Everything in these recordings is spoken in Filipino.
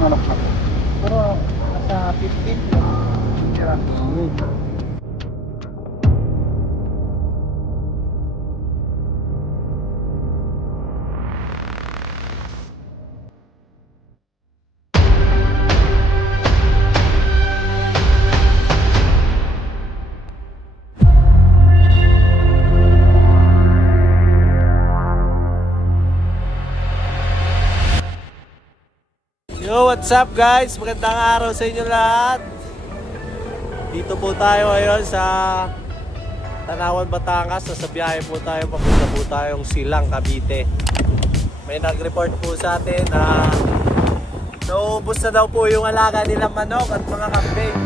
manok na po. Pero nasa 15 lang. Tira. Yo, what's up guys? Magandang araw sa inyo lahat. Dito po tayo ngayon sa Tanawan, Batangas. Sa biyahe po tayo, papunta po tayong Silang, Cavite. May nag-report po sa atin na naubos na daw po yung alaga nilang manok at mga kambing.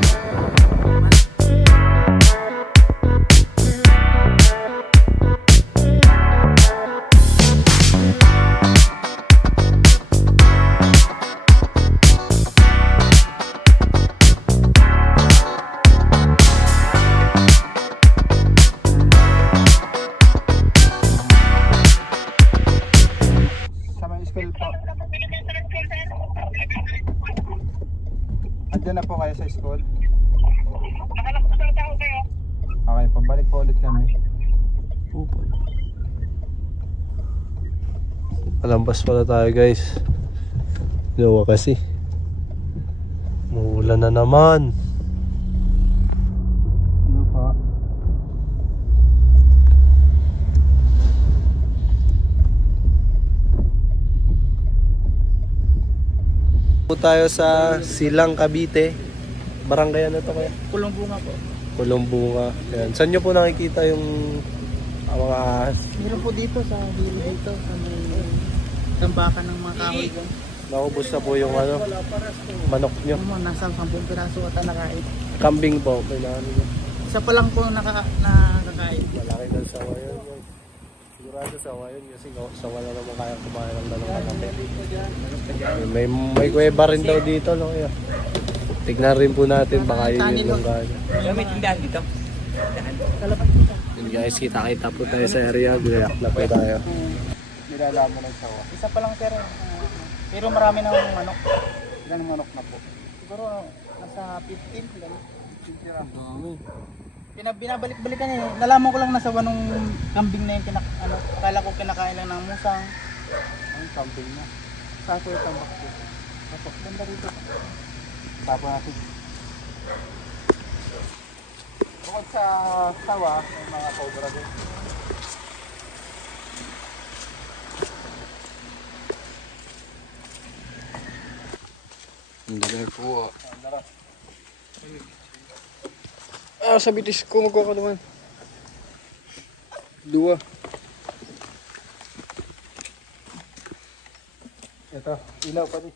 Andiyan na po kayo sa school? Okay, pabalik po ulit kami. Palambas pala tayo guys. Gawa kasi muulan na naman. Ano pa? Po tayo sa Silang, Cavite. Barangay ano to kaya? Kulong-bunga po. Kulong-bunga. Ayan. Saan nyo po nakikita yung mga ahas? Meron po dito sa hilo dito sa may tambakan ng mga kahoy dyan. Naubos na po yung ano, manok nyo. Ano mo, nasa 10 piraso ata nakain. Kambing po. Kailangan nyo. Isa pa lang po nakakain. Malaki ng sawa yun. Sigurado sawa yun kasi sawa na naman kaya kumain ng dalawang kambing. May kuweba rin daw dito. No? Tignan rin po natin baka yun yung gano'n. May tindahan dito. Kalapat dito. Yun guys, kita-kita po tayo sa area. Biyak na po tayo. Nilalaman ng sawa. Isa pa lang pero pero marami ng manok. Ilan ng manok na po. Siguro nasa 15 lang. 15 lang. Binabalik-balikan niya. Nalaman ko lang nasawa nung kambing na yung akala ko kinakain lang ng musang. Ang kambing niya. Sako yung tambak ko. Sako, ganda rito. Sako natin. Bukod sa sawa, may mga cobra din. Ang dami po. Sa bitis ko magkuha ka naman. 2. Ito, ilaw pa din.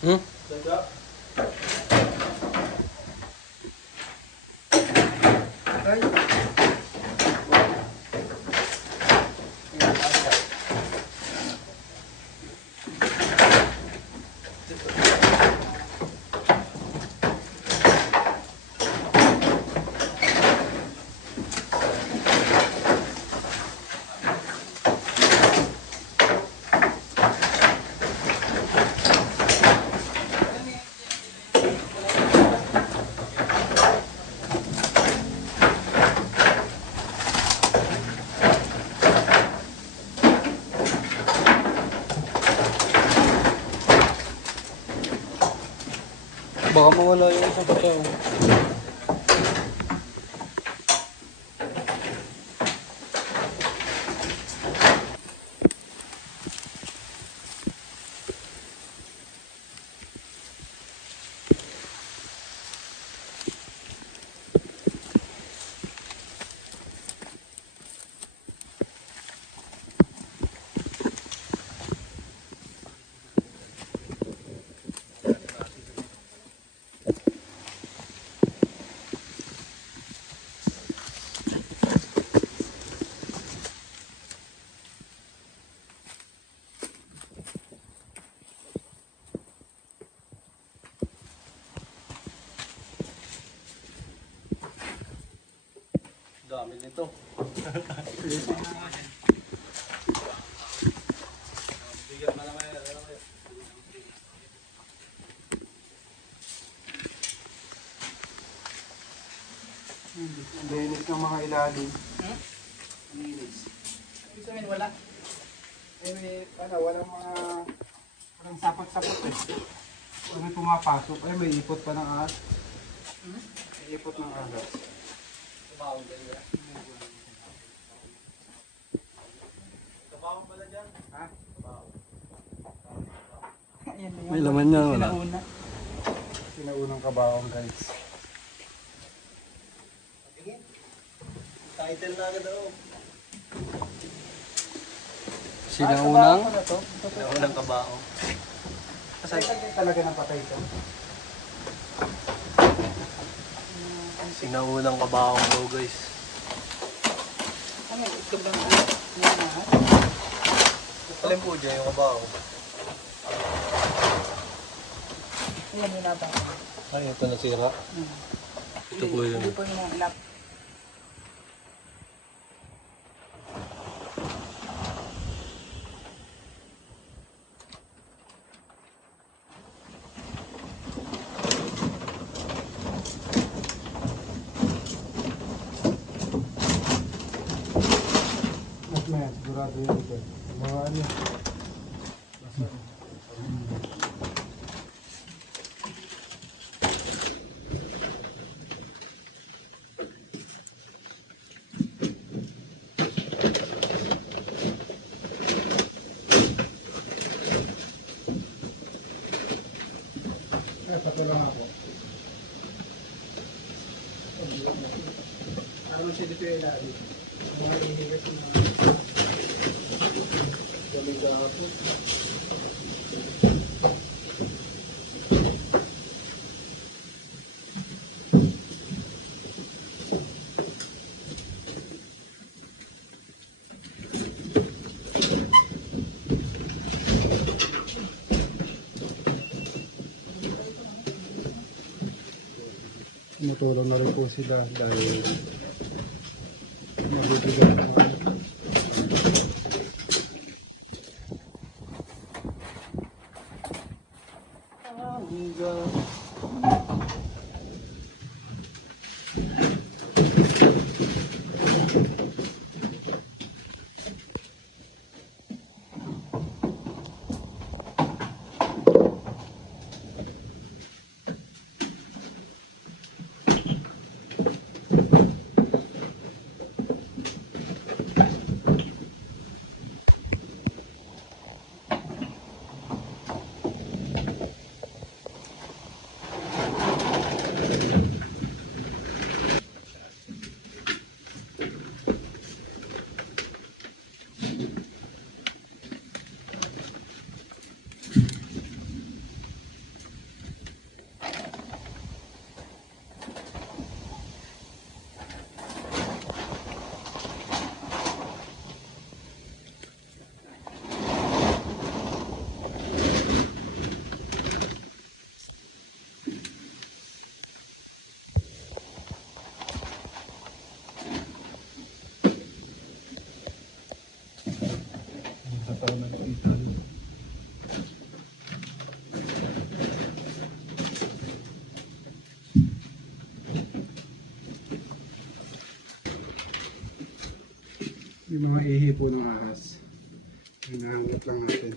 Hmm? Baka mawala yung isang tao. Dami nito. Ang linis ng mga ilalim. Ang linis. Ibig sabihin wala. Eh, walang mga... Walang sapot-sapot eh. Pag may pumapasok, ay may ipot pa ng ahas. May ipot ng ahas. Tabaho pala dyan. Ha? Ayan na yun. May laman niya, wala? Sinauna. Sinaunang kabaong guys. Title na agad ako. Sinaunang? Ano to? Unang kabao. Kasi talaga ng patay ito. Sinaunang kabao daw guys. Ano, itlog lang ito. Yan na, ha? Alin po dyan yung kabao? Ayan, yun nata. Ay, ito nasira. Ito po yun. Hindi po yung mga ilap. At may sigurado yun ito. Mga ano. Ay, patulang ako. Ano siya dito yung ilalim? Mga inihigas na galing kahapon. tutulong na rin po sila dahil mabibigat na. Yung mga ihi po ng ahas, hinahangat lang natin.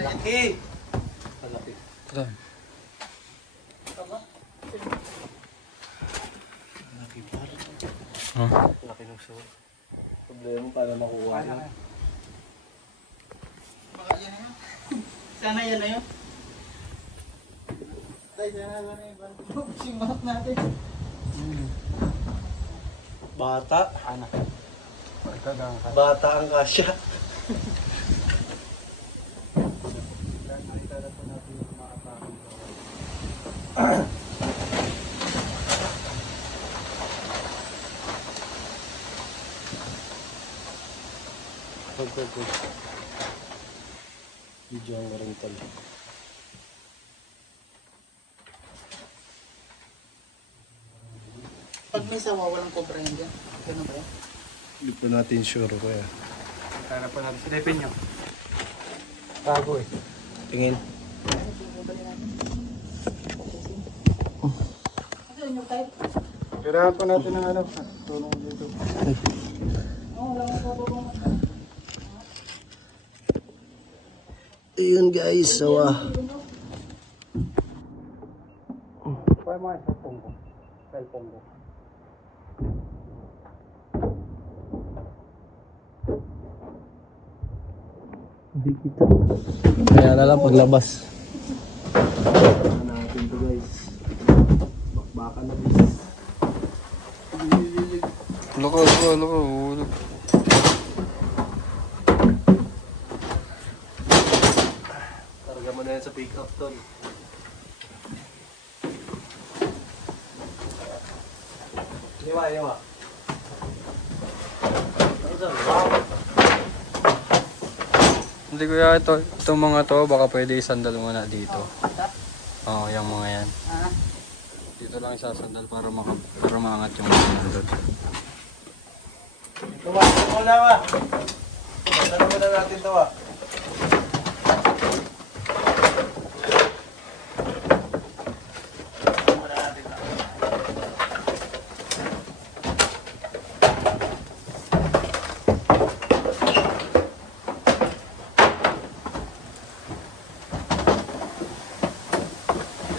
Malaki! Malaki. Malaki pa. Malaki ng sawa. Problema para makuha yun. Baka yan na yun. Sana yan na yun. Tay, sana na yun. Simbat natin. Bata. Anak. Bata ang kasya. Good. Video ang waring tol. Pag may sawa, walang cobra yan dyan. Ganun ba yan? Hindi pa natin sure kaya. Kaya pa natin sa lepin nyo. Tago eh. Tingin. Ano yun yung type? Kailangan pa natin ng ano, tulong dito. Oo, wala akong cobra. Ayun guys, sawa. Kaya mga cellphone ko. Hindi kita. Kaya na lang paglabas. Bakbakan natin to guys. Bakbakan na guys. Loko. Targa mo na yan sa pick-up tol. Iwa. Hindi kuya, itong mga to, baka pwede isandal muna dito. Ito? Oo, yung mga yan. Ah. Dito lang isasandal para maangat yung mga nandun. Tuwa, wala ba? Ano muna natin tuwa?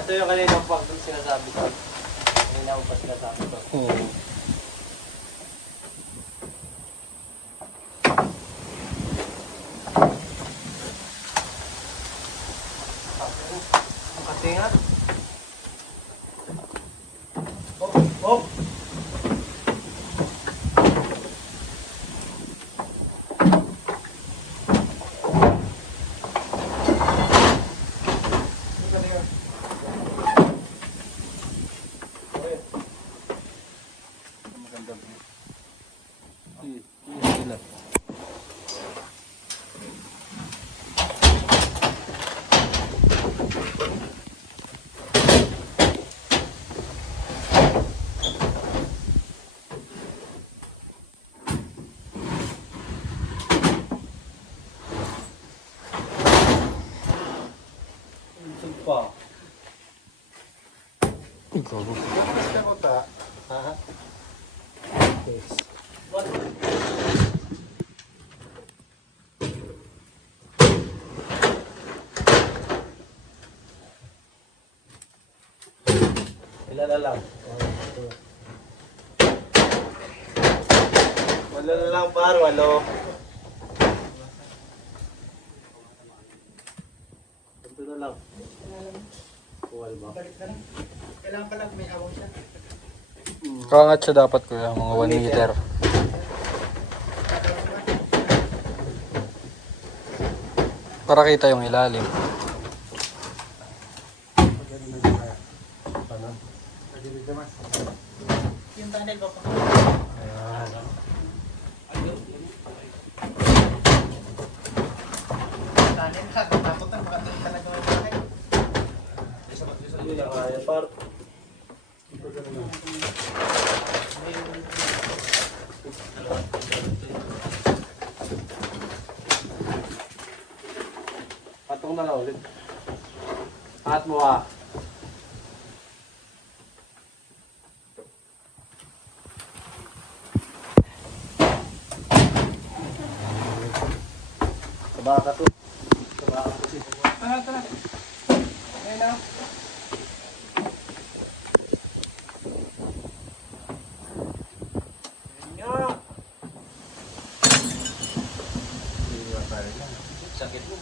Ito yung kaninang pag sinasabi ko. Kanina ko pa sinasabi ko. Oo. Ang katingat. Oh, oh. Pa. Ikaw. Ha? Yes. What? Ilan na lang? Wala na lang par, walo. Ito na lang. Kuwal ba? Balik na lang. Kailangan pala may awang siya. Kaangat siya dapat kuya, mga 1 meter. Para kita yung ilalim. Yung tunnel ba pa? Tunnel ka. Takot na. Baka talaga may tunnel. Hindi na kaya par. Patong na lang ulit. Pat mo ah. Sabaka to. Sabaka to si. Tara, tara. Ayun na. Sakit mo.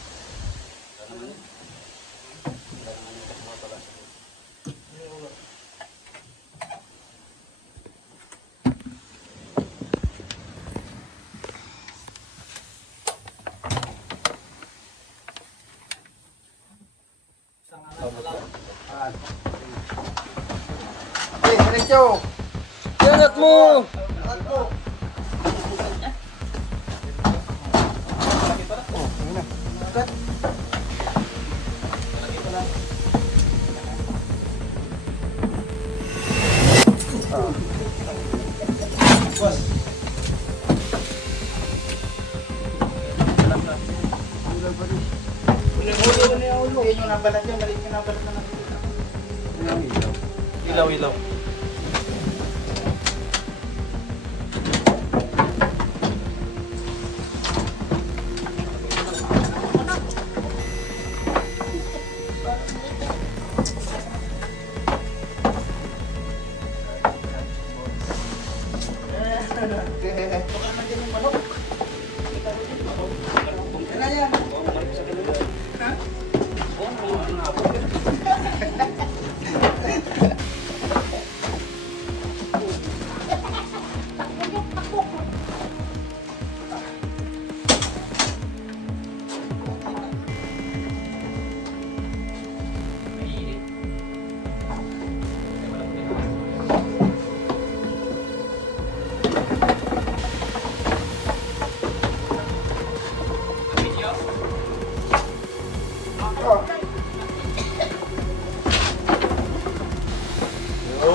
Hey, diretso. Yanat mo! Yun yung nabalat yun. Maliit yung nabalat na nakikita. Ilaw, ilaw. Baka man din yung manok. Yan na yan. Ha?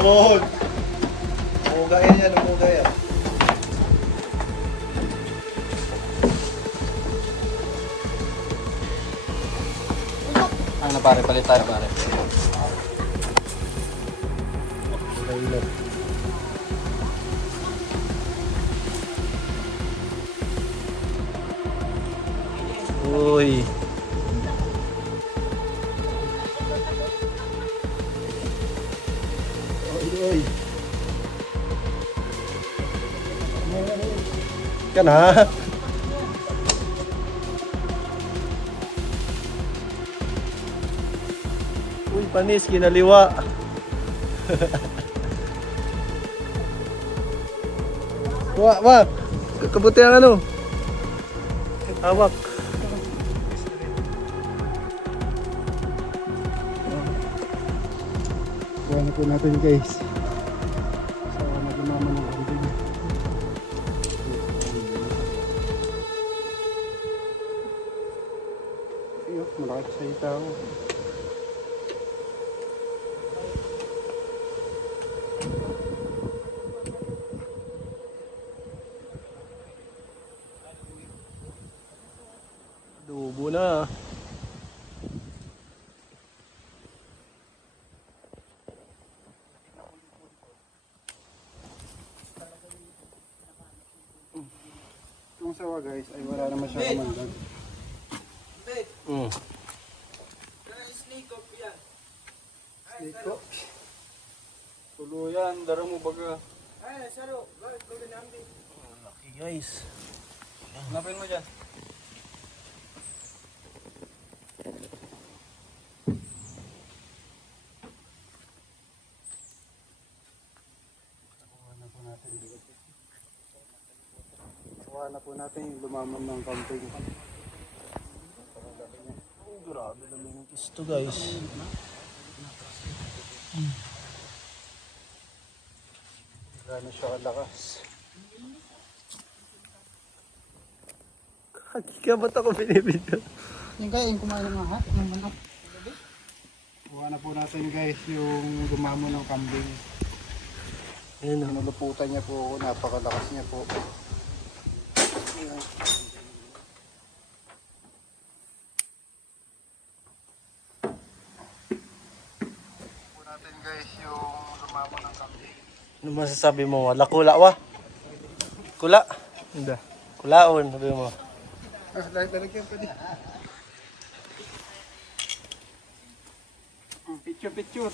Lumon! Umugaya yan, umugaya. Ano pare, palit tayo pare. Uy. Uy. Yan ha. Uy, panis, kinaliwa. Wak. Kabuti ang ano. Hawak. Kuha na po natin guys. So, nagumama ng kambing. Ayun, malaki sa itaw. Dubo na. Itong sawa guys ay wala naman siya kamandag. Mm. Snake ko. Tuluyan, dara mo baga. Laki guys. Hanapin mo dyan. Kuha na po natin yung lumaman ng camping. Oh, grabe naman yung gusto guys. Gano'n siya kalakas. Kaki ka, ba't ako binibidyo? Yung kaya yung kumain ng lahat, ng manok. Kuha na po natin guys yung lumamon ng kambing. Ayun o. Nuluputan niya po ako, napakalakas niya po. Po natin guys yung lumamon ng kambing. Ano masasabi mo? Wala kula wa? Kula? Hindi. Kulaon, sabi mo. Lahat lalagyan pa din. Picture. Picture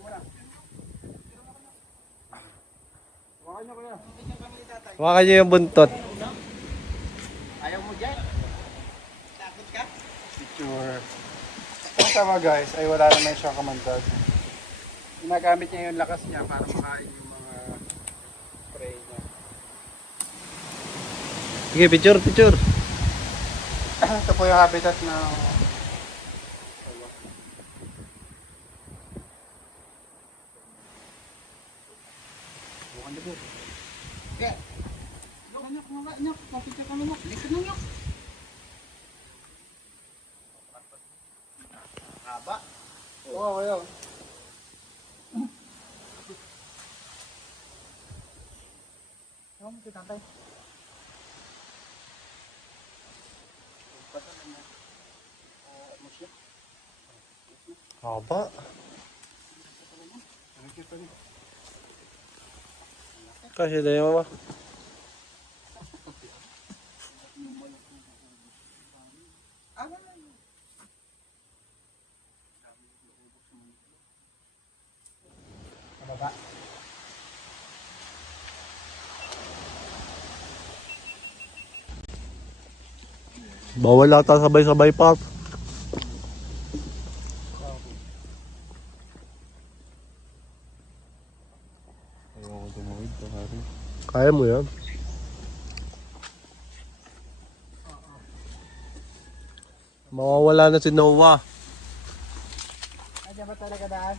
mo na. Hawakan niyo kuya. Hawakan niyo yung buntot. Ayaw mo dyan? Takot ka? Picture. Ang tama guys ay wala naman siyang kamandag. Ginagamit niya yung lakas niya para makain yung mga prey niya. Sige, picture. Ito po yung habitat ng bukan na po. Kaya. Nyok. Mapicture kami nyok. Listen na nyok. Haba. Oo, kaya. Ewan mo si tatay. Haba. Kasi dahil mama. Baba. Bawal ata sabay-sabay pa. Kaya mo yan. Mawawala na si Noah. Nandiyan ba talaga daan?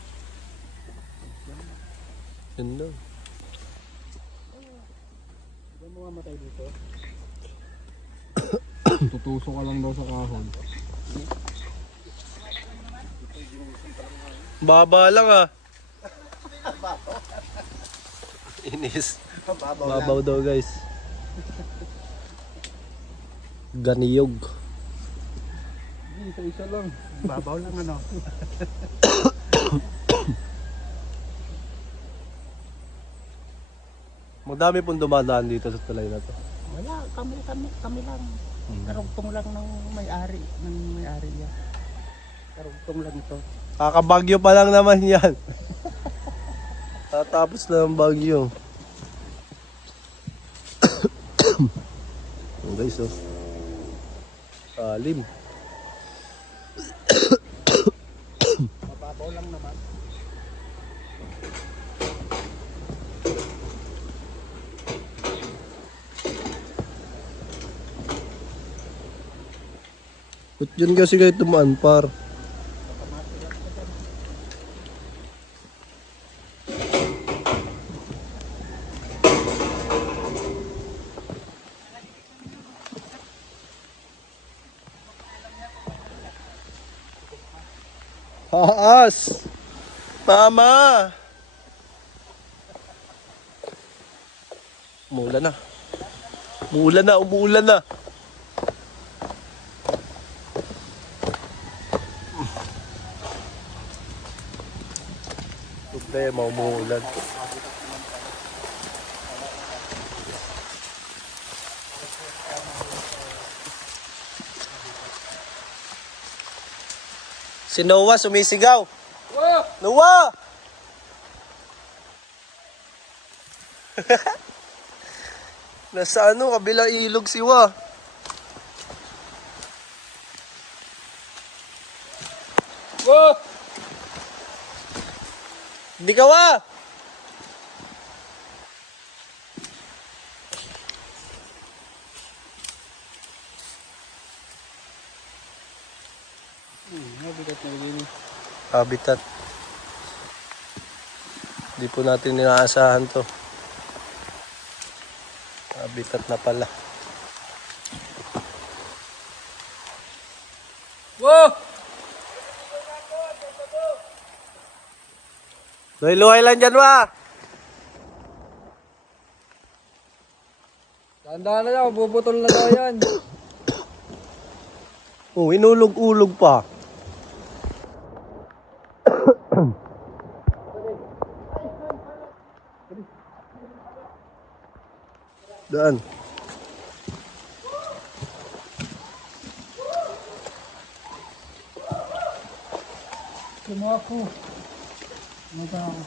Yan na. Diyan mo mamatay dito. Tutusok ka lang daw sa kahon. Baba lang ah. Inis. Babaw daw guys. Ganiyog. Isa-isa lang. Babaw lang ano. Madami pong dumadaan dito sa tulay na to. Wala, kami lang. Karugtong lang ng may-ari yan. Karugtong lang ito. Kakabagyo pa lang naman yan. Tatapos na ang bagyo. Oh, guys, oh. Salim. Mababaw lang naman. Ba't dyan kasi kayo tumaan, par? Taas! Mama! Umuulan na. Umuulan na. Problema, umuulan. Si Noah sumisigaw. Noah! Nasa ano, kabilang ilog si Wa. Whoa! Hindi ka Wa! Mabigat na yun. Habitat. Hindi po natin inaasahan to. Habitat na pala. Whoa! Luhay-luhay lang dyan, Wa! Tandaan na lang, bubutol na daw yan. Oh, inulog-ulog pa. Daan. Kumuha ko. Kumuha ako.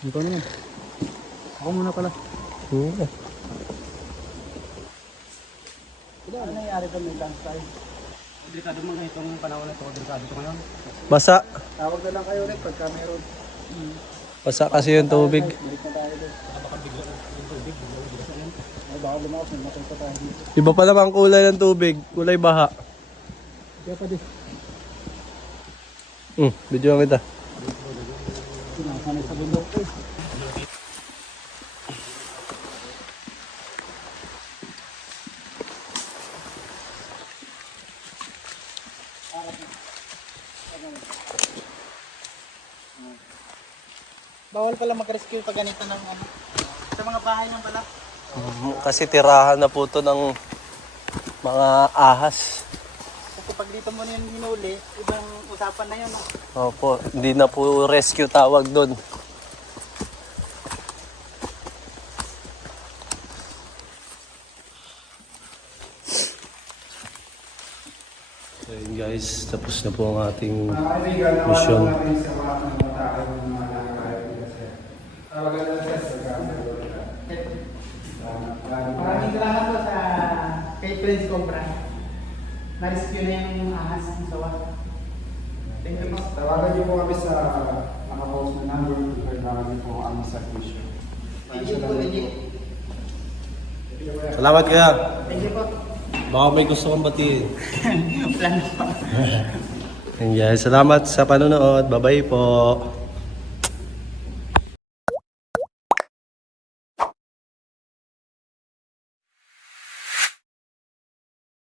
Ikaw naman. Ako muna pala. Oo. Ano nangyari ba may landslide? Delikado mo nga itong panahon na ito. Delikado ito ngayon. Basa. Tawag na lang kayo ulit pagka meron. Basa kasi yung tubig. Balik na tayo ulit. Baka bigla yung tubig. Ay baka lumakas. May mapunta tayo dito. Iba pa naman kulay ng tubig. Kulay baha. Kaya pa din. Video kita. Sinasanay sa bundok eh. Bawal pala mag-rescue pag ganito ng ano. Sa mga bahay niyan pala. Kasi tirahan na po to ng mga ahas. Kasi pag dito mo yan hinuli, ibang usapan na yun. Opo, hindi na po rescue tawag doon. So yun guys, tapos na po ang ating mission. Maraming salamat po sa kay Prince Cobra. Na-rescue na yung ahas ng sawa. Thank you po. Tawagan niyo po kami sa nakapost na number kung kailangan niyo po ang subscription. Legit po, legit. Salamat kaya. Thank you po. Baka may gusto kong batiin. Wala na po. And guys, salamat sa panonood. Bye-bye po.